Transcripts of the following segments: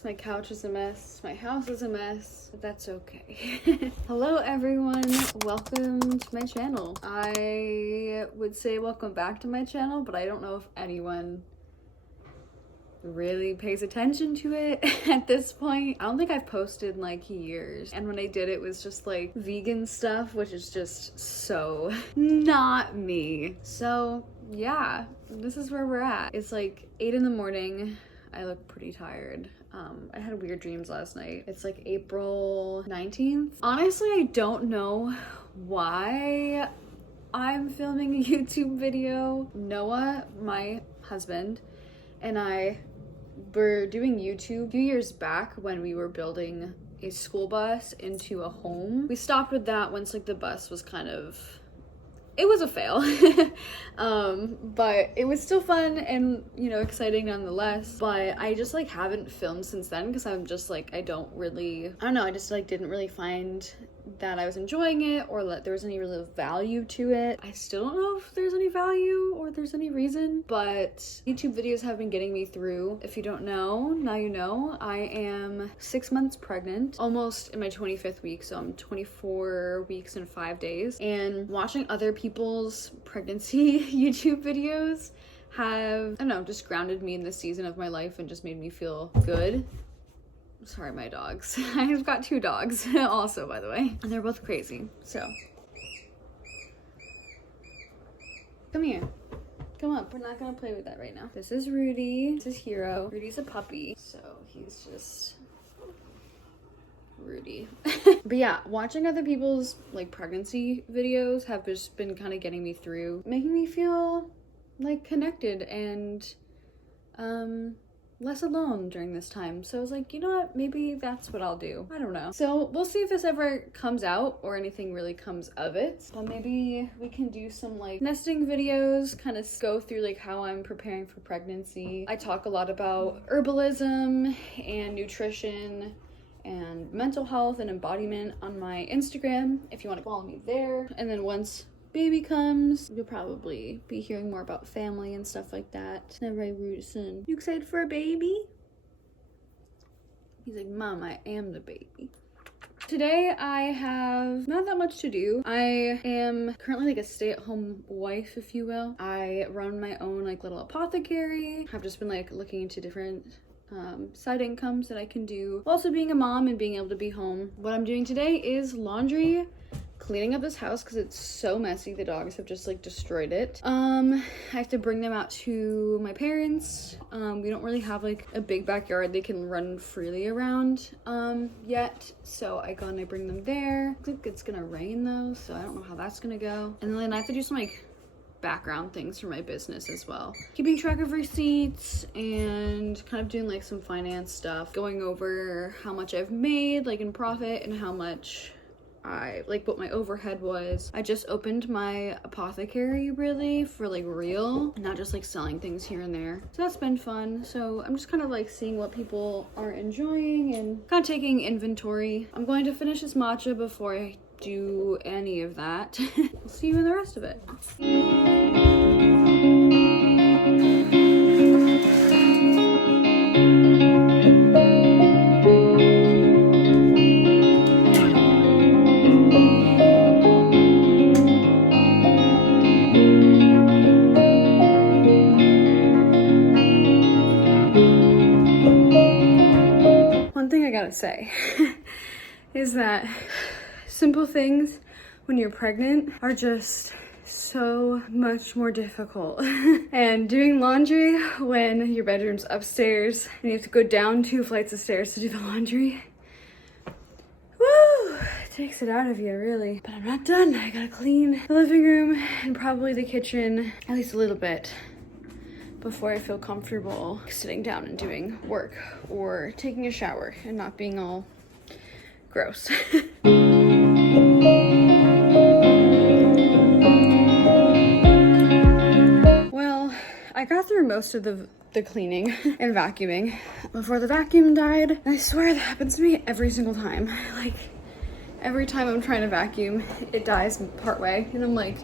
mess, my couch is a mess, my house is a mess, but that's okay. Hello everyone, welcome to my channel. I would say welcome back to my channel, but I don't know if anyone really pays attention to it at this point. I don't think I've posted in like years, and when I did, it was just like vegan stuff, which is just so not me. So yeah, this is where we're at. It's like 8 in the morning. I look pretty tired. I had weird dreams last night. It's like April 19th. Honestly, I don't know why I'm filming a YouTube video. Noah, my husband, and I were doing YouTube a few years back when we were building a school bus into a home. We stopped with that once like the bus was kind of, it was a fail. But it was still fun and, you know, exciting nonetheless. But I just like haven't filmed since then because I'm just like, I don't know, I just like didn't really find that I was enjoying it or that there was any real value to it. I still don't know if there's any value or there's any reason, but YouTube videos have been getting me through. If you don't know, now you know. I am 6 months pregnant, almost in my 25th week, so I'm 24 weeks and 5 days. And watching other people's pregnancy YouTube videos have, I don't know, just grounded me in this season of my life and just made me feel good. Sorry, my dogs. I've got 2 dogs also, by the way, and they're both crazy. So come here, come up. We're not gonna play with that right now. This is Rudy. This is Hero. Rudy's a puppy, so he's just Rudy. But yeah, watching other people's like pregnancy videos have just been kind of getting me through, making me feel like connected and less alone during this time. So I was like, you know what, maybe that's what I'll do. I don't know. So we'll see if this ever comes out or anything really comes of it. But maybe we can do some like nesting videos, kind of go through like how I'm preparing for pregnancy. I talk a lot about herbalism and nutrition and mental health and embodiment on my Instagram if you want to follow me there. And then once baby comes, you'll probably be hearing more about family and stuff like that. Never I root son. You excited for a baby? He's like, Mom, I am the baby. Today I have not that much to do. I am currently like a stay-at-home wife, if you will. I run my own like little apothecary. I've just been like looking into different side incomes that I can do, also being a mom and being able to be home. What I'm doing today is laundry, cleaning up this house because it's so messy. The dogs have just like destroyed it. I have to bring them out to my parents. We don't really have like a big backyard they can run freely around yet, so I go and I bring them there. I think it's gonna rain though, so I don't know how that's gonna go. And then I have to do some like background things for my business as well, keeping track of receipts and kind of doing like some finance stuff, going over how much I've made like in profit and how much I like what my overhead was. I just opened my apothecary really for like real, not just like selling things here and there, so that's been fun. So I'm just kind of like seeing what people are enjoying and kind of taking inventory. I'm going to finish this matcha before I do any of that. We'll see you in the rest of it. One thing I gotta say is that simple things when you're pregnant are just so much more difficult. And doing laundry when your bedroom's upstairs and you have to go down 2 flights of stairs to do the laundry, woo, it takes it out of you really. But I'm not done. I gotta clean the living room and probably the kitchen at least a little bit before I feel comfortable sitting down and doing work or taking a shower and not being all gross. Well, I got through most of the cleaning and vacuuming before the vacuum died. And I swear that happens to me every single time. Like, every time I'm trying to vacuum, it dies partway, and I'm like,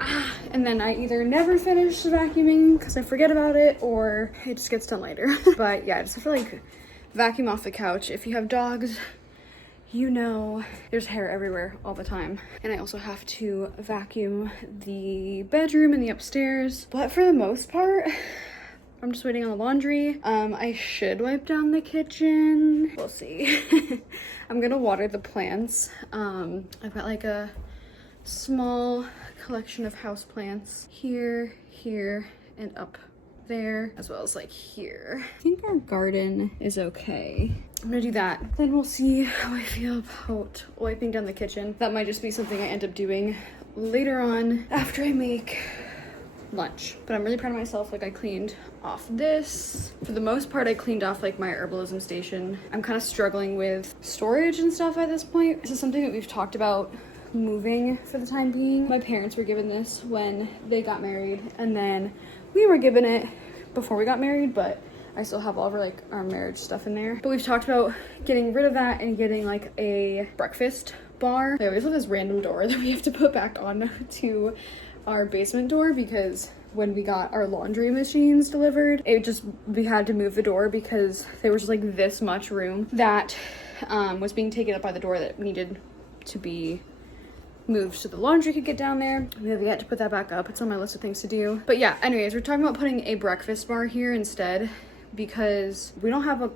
ah, and then I either never finish the vacuuming because I forget about it, or it just gets done later. But yeah, I just have to like vacuum off the couch. If you have dogs, you know there's hair everywhere all the time. And I also have to vacuum the bedroom and the upstairs. But for the most part, I'm just waiting on the laundry. I should wipe down the kitchen. We'll see. I'm gonna water the plants. I've got like a small collection of house plants here, here, and up there, as well as like here. I think our garden is okay. I'm gonna do that. Then we'll see how I feel about wiping down the kitchen. That might just be something I end up doing later on after I make lunch. But I'm really proud of myself. Like, I cleaned off this. For the most part, I cleaned off like my herbalism station. I'm kind of struggling with storage and stuff at this point. This is something that we've talked about moving for the time being. My parents were given this when they got married, and then we were given it before we got married, but I still have all of our marriage stuff in there. But we've talked about getting rid of that and getting like a breakfast bar. I always have this random door that we have to put back on to our basement door, because when we got our laundry machines delivered, we had to move the door because there was just like this much room that was being taken up by the door that needed to be moved so the laundry could get down there. We have yet to put that back up. It's on my list of things to do. But yeah, anyways, we're talking about putting a breakfast bar here instead, because we don't have a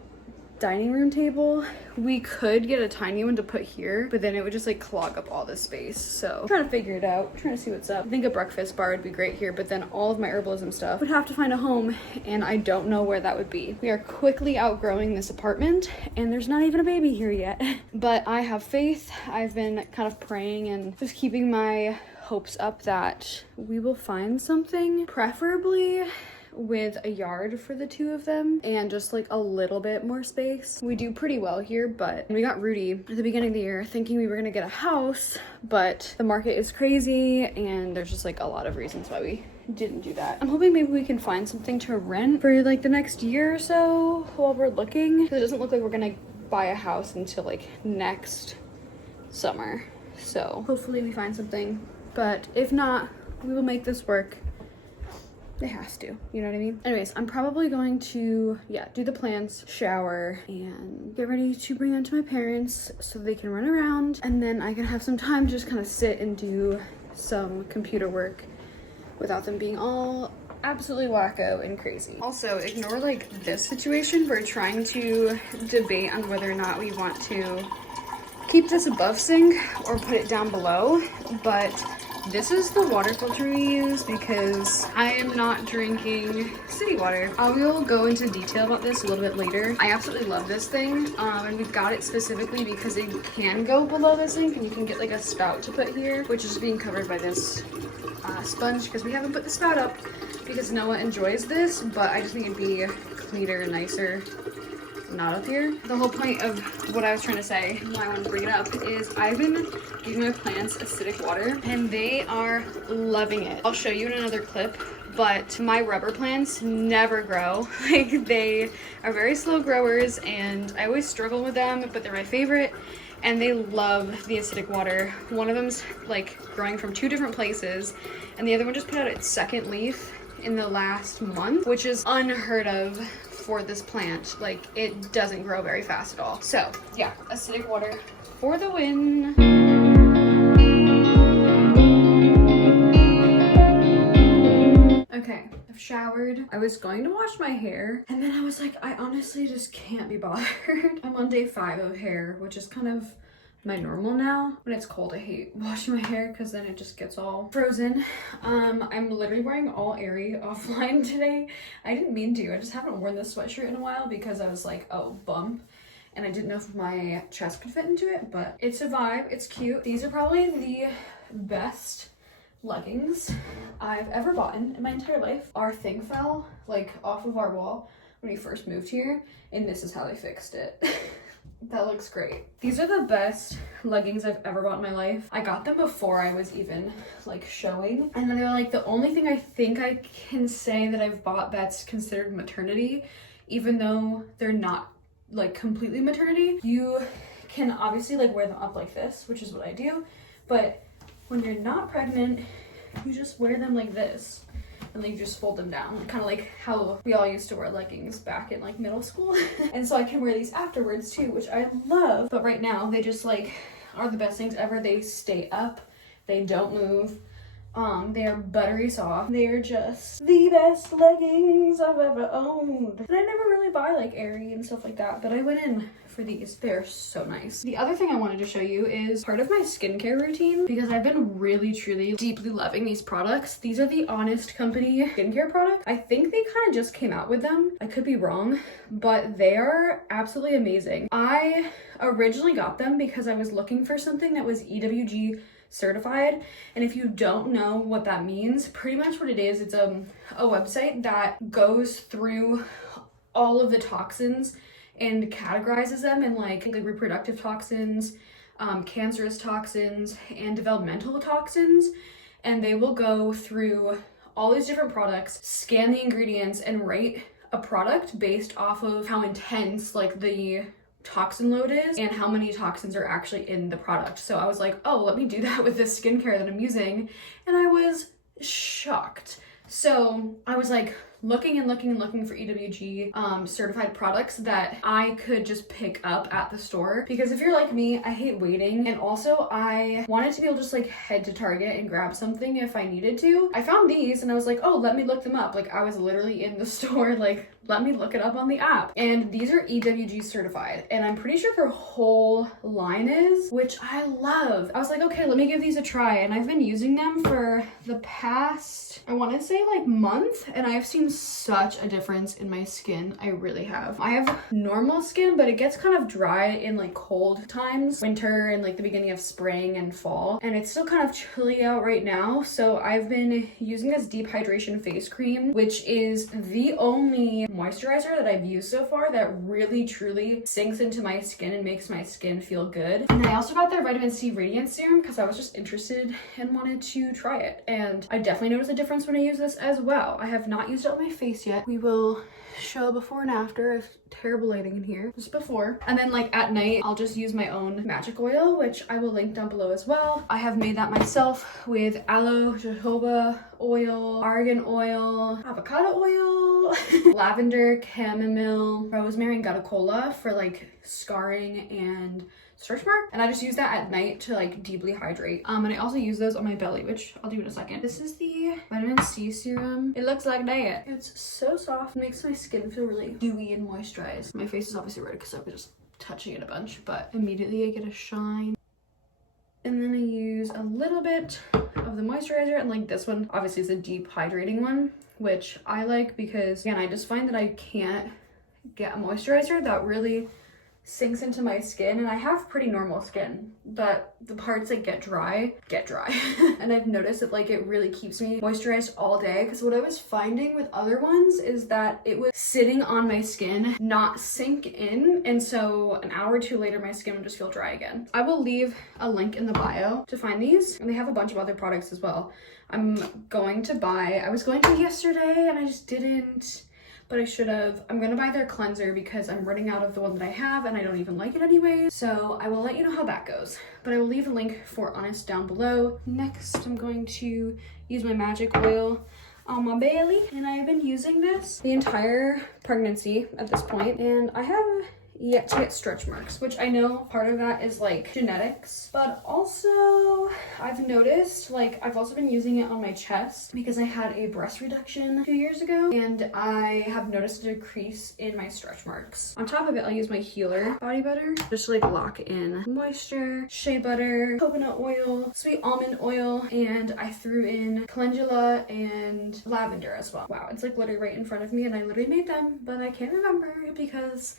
dining room table. We could get a tiny one to put here, but then it would just like clog up all this space. So I'm trying to figure it out, trying to see what's up. I think a breakfast bar would be great here, but then all of my herbalism stuff would have to find a home, and I don't know where that would be. We are quickly outgrowing this apartment, and there's not even a baby here yet. But I have faith. I've been kind of praying and just keeping my hopes up that we will find something, preferably with a yard for the two of them and just like a little bit more space. We do pretty well here, but we got Rudy at the beginning of the year thinking we were gonna get a house, but the market is crazy and there's just like a lot of reasons why we didn't do that. I'm hoping maybe we can find something to rent for like the next year or so while we're looking, because it doesn't look like we're gonna buy a house until like next summer. So hopefully we find something, but if not, we will make this work. It has to, you know what I mean? Anyways, I'm probably going to, do the plants, shower, and get ready to bring them to my parents so they can run around, and then I can have some time to just kind of sit and do some computer work without them being all absolutely wacko and crazy. Also, ignore like this situation. We're trying to debate on whether or not we want to keep this above sink or put it down below, but this is the water filter we use because I am not drinking city water. I will go into detail about this a little bit later. I absolutely love this thing, and we got it specifically because it can go below the sink and you can get like a spout to put here, which is being covered by this sponge because we haven't put the spout up because Noah enjoys this, but I just think it'd be cleaner and nicer not up here. The whole point of what I was trying to say, why I wanted to bring it up, is I've been giving my plants acidic water and they are loving it. I'll show you in another clip, but my rubber plants never grow. Like, they are very slow growers and I always struggle with them, but they're my favorite and they love the acidic water. One of them's like growing from 2 different places and the other one just put out its second leaf in the last month, which is unheard of for this plant. Like, it doesn't grow very fast at all. So yeah, acidic water for the win. Okay, I've showered. I was going to wash my hair and then I was like, I honestly just can't be bothered. I'm on day 5 of hair, which is kind of my normal now. When it's cold, I hate washing my hair because then it just gets all frozen. I'm literally wearing all airy offline today. I didn't mean to. I just haven't worn this sweatshirt in a while because I was like, oh, bump. And I didn't know if my chest could fit into it, but it's a vibe. It's cute. These are probably the best leggings I've ever bought in my entire life. Our thing fell like off of our wall when we first moved here, and this is how they fixed it. That looks great. These are the best leggings I've ever bought in my life. I got them before I was even like showing, and they're like the only thing I think I can say that I've bought that's considered maternity, even though they're not like completely maternity. You can obviously like wear them up like this, which is what I do, but when you're not pregnant, you just wear them like this. and then you just fold them down, kind of like how we all used to wear leggings back in like middle school. And so I can wear these afterwards too, which I love. But right now they just like are the best things ever. They stay up, they don't move. They are buttery soft. They are just the best leggings I've ever owned. And I never really buy like Aerie and stuff like that, but I went in for these. They're so nice. The other thing I wanted to show you is part of my skincare routine, because I've been really, truly, deeply loving these products. These are the Honest Company skincare products. I think they kind of just came out with them. I could be wrong, but they are absolutely amazing. I originally got them because I was looking for something that was EWG certified, and if you don't know what that means, pretty much what it is, it's a website that goes through all of the toxins and categorizes them in like reproductive toxins, cancerous toxins, and developmental toxins, and they will go through all these different products, scan the ingredients, and rate a product based off of how intense like the toxin load is and how many toxins are actually in the product. So I was like, oh, let me do that with this skincare that I'm using, and I was shocked. So I was like looking for EWG certified products that I could just pick up at the store, because if you're like me, I hate waiting, and also I wanted to be able to just like head to Target and grab something if I needed to. I found these and I was like, oh, let me look them up. Like I was literally in the store, like let me look it up on the app. And these are EWG certified, and I'm pretty sure their whole line is, which I love. I was like, okay, let me give these a try, and I've been using them for the past, I want to say like month, and I've seen such a difference in my skin. I really have. I have normal skin, but it gets kind of dry in like cold times, winter and like the beginning of spring and fall, and it's still kind of chilly out right now. So I've been using this deep hydration face cream, which is the only moisturizer that I've used so far that really truly sinks into my skin and makes my skin feel good. And I also got their vitamin C radiance serum because I was just interested and wanted to try it, and I definitely noticed a difference when I use this as well. I have not used it on my face yet. We will show before and after. I have terrible lighting in here. Just before. And then like at night, I'll just use my own magic oil, which I will link down below as well. I have made that myself with aloe, jojoba oil, argan oil, avocado oil, lavender, chamomile, rosemary, and gutta cola for like scarring and stretch mark, and I just use that at night to like deeply hydrate. And I also use those on my belly, which I'll do in a second. This is the vitamin C serum. It looks like that. It's so soft, it makes my skin feel really dewy and moisturized. My face is obviously red because I was just touching it a bunch, but immediately I get a shine. And then I use a little bit of the moisturizer, and like this one obviously is a deep hydrating one, which I like because again, I just find that I can't get a moisturizer that really sinks into my skin, and I have pretty normal skin, but the parts that get dry and I've noticed that like it really keeps me moisturized all day, because what I was finding with other ones is that it was sitting on my skin, not sink in, and so an hour or two later my skin would just feel dry again. I will leave a link in the bio to find these, and they have a bunch of other products as well. I was going to yesterday and I just didn't, but I should have. I'm gonna buy their cleanser because I'm running out of the one that I have and I don't even like it anyway. So I will let you know how that goes, but I will leave a link for Honest down below. Next, I'm going to use my magic oil on my belly, and I've been using this the entire pregnancy at this point, and I have yet to get stretch marks, which I know part of that is like genetics, but also I've noticed like I've also been using it on my chest because I had a breast reduction 2 years ago, and I have noticed a decrease in my stretch marks. On top of it, I'll use my healer body butter just to like lock in moisture, shea butter, coconut oil, sweet almond oil, and I threw in calendula and lavender as well. Wow, it's like literally right in front of me, and I literally made them, but I can't remember because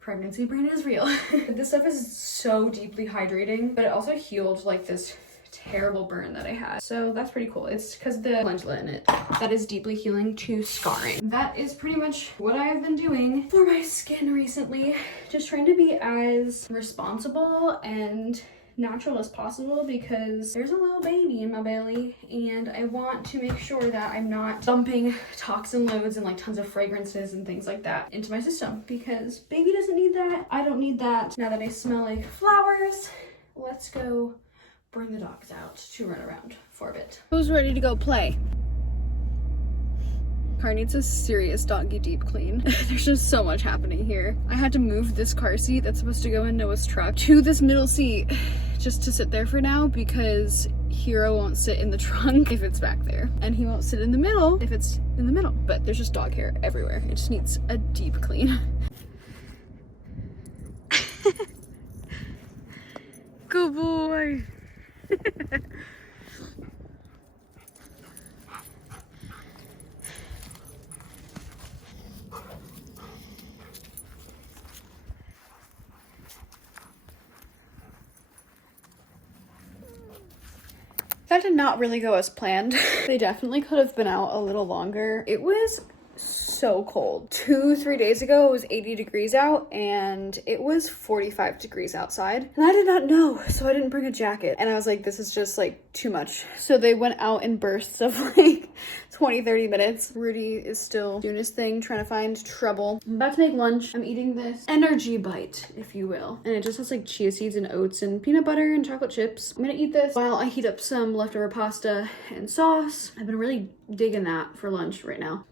pregnancy brain is real. This stuff is so deeply hydrating, but it also healed like this terrible burn that I had. So that's pretty cool. It's because of the calendula in it that is deeply healing to scarring. That is pretty much what I have been doing for my skin recently. Just trying to be as responsible and natural as possible because there's a little baby in my belly, and I want to make sure that I'm not dumping toxin loads and like tons of fragrances and things like that into my system, because baby doesn't need that. I don't need that. Now that I smell like flowers, let's go bring the dogs out to run around for a bit. Who's ready to go play? Car needs a serious doggy deep clean. There's just so much happening here. I had to move this car seat that's supposed to go in Noah's truck to this middle seat just to sit there for now because Hero won't sit in the trunk if it's back there, and he won't sit in the middle if it's in the middle. But there's just dog hair everywhere. It just needs a deep clean. Good boy. That did not really go as planned. They definitely could have been out a little longer. It was so cold. 2-3 days ago, it was 80 degrees out and it was 45 degrees outside. And I did not know, so I didn't bring a jacket. And I was like, this is just like too much. So they went out in bursts of like 20-30 minutes. Rudy is still doing his thing, trying to find trouble. I'm about to make lunch. I'm eating this energy bite, if you will. And it just has like chia seeds and oats and peanut butter and chocolate chips. I'm gonna eat this while I heat up some leftover pasta and sauce. I've been really digging that for lunch right now.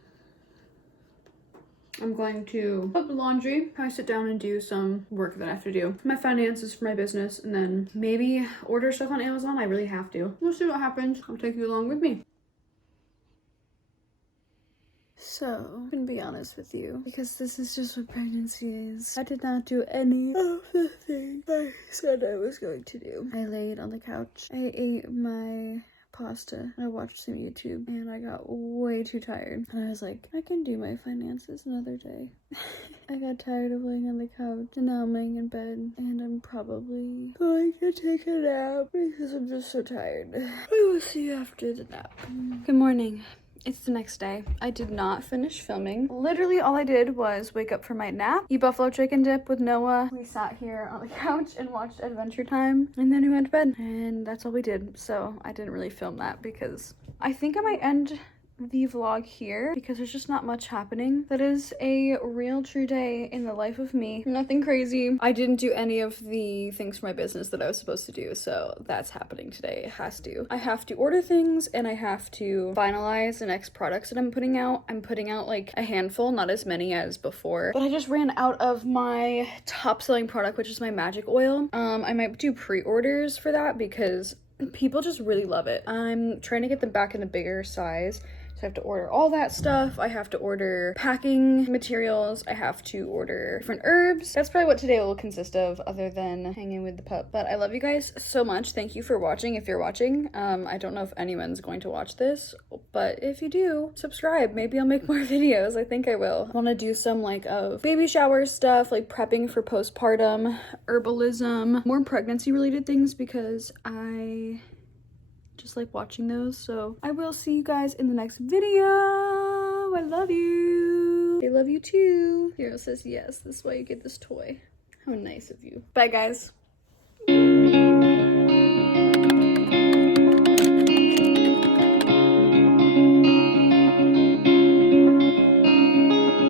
I'm going to put the laundry, probably sit down and do some work that I have to do for my finances, for my business, and then maybe order stuff on Amazon. I really have to. We'll see what happens. I'll take you along with me. So, I'm gonna be honest with you, because this is just what pregnancy is. I did not do any of the things I said I was going to do. I laid on the couch. I ate my pasta. I watched some YouTube and I got way too tired. And I was like, I can do my finances another day. I got tired of laying on the couch and now I'm laying in bed and I'm probably going to take a nap because I'm just so tired. I will see you after the nap. Good morning. It's the next day. I did not finish filming. Literally all I did was wake up for my nap, eat buffalo chicken dip with Noah. We sat here on the couch and watched Adventure Time, and then we went to bed. And that's all we did. So I didn't really film that because I think I might end the vlog here because there's just not much happening. That is a real true day in the life of me. Nothing crazy. I didn't do any of the things for my business that I was supposed to do, so that's happening today. It has to. I have to order things and I have to finalize the next products that I'm putting out. I'm putting out like a handful, not as many as before, but I just ran out of my top selling product, which is my magic oil. I might do pre-orders for that because people just really love it. I'm trying to get them back in a bigger size. So I have to order all that stuff. I have to order packing materials. I have to order different herbs. That's probably what today will consist of other than hanging with the pup. But I love you guys so much. Thank you for watching if you're watching. I don't know if anyone's going to watch this, but if you do, subscribe. Maybe I'll make more videos. I think I will. I want to do some like of baby shower stuff, like prepping for postpartum, herbalism, more pregnancy related things because I just like watching those. So I will see you guys in the next video. I love you. I love you too. Hero says yes. This is why you get this toy. How nice of you. Bye guys.